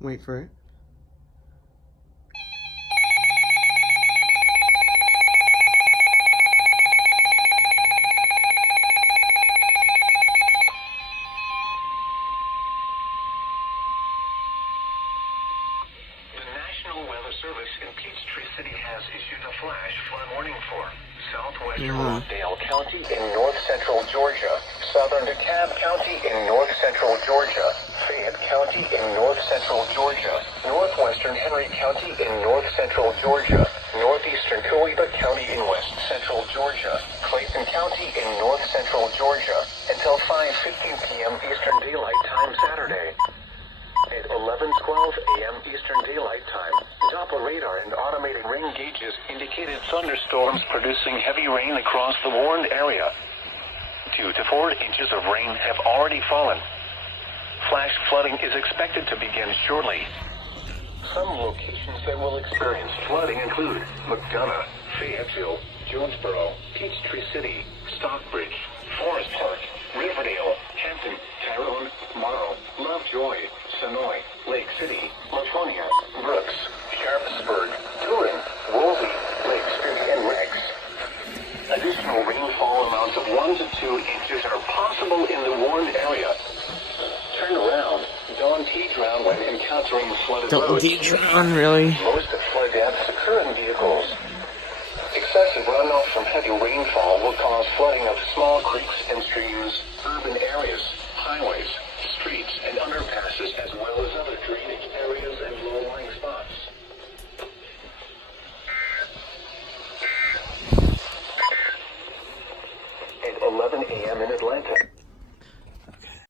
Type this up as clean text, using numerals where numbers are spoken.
Wait for it. Service in Peachtree City has issued a flash flood warning for southwestern Rockdale County in north-central Georgia, southern DeKalb County in north-central Georgia, Fayette County in north-central Georgia, northwestern Henry County in north-central Georgia, northeastern Coweta County in west-central Georgia, Clayton County in north-central Georgia, until 5:15 p.m. Eastern Daylight Time Saturday. At 11:12 a.m. Eastern Daylight Time, Doppler radar and automated rain gauges indicated thunderstorms producing heavy rain across the warned area. 2 to 4 inches of rain have already fallen. Flash flooding is expected to begin shortly. Some locations that will experience flooding include McDonough, Fayetteville, Jonesboro, Peachtree City, Stockbridge, Forest Park, Riverdale, Hampton, Tyrone, Morrow, Lovejoy, Sonoy, Lake City, Latonia, Brooks, Sharpsburg, Turin, Wolsey, Lake City, and Rex. Additional rainfall amounts of 1 to 2 inches are possible in the warned area. Turn around. Don't drown when encountering flooded roads. Don't drown, really? Most flood deaths occur in vehicles. Excessive runoff from heavy rainfall will cause flooding of small creeks and streams, urban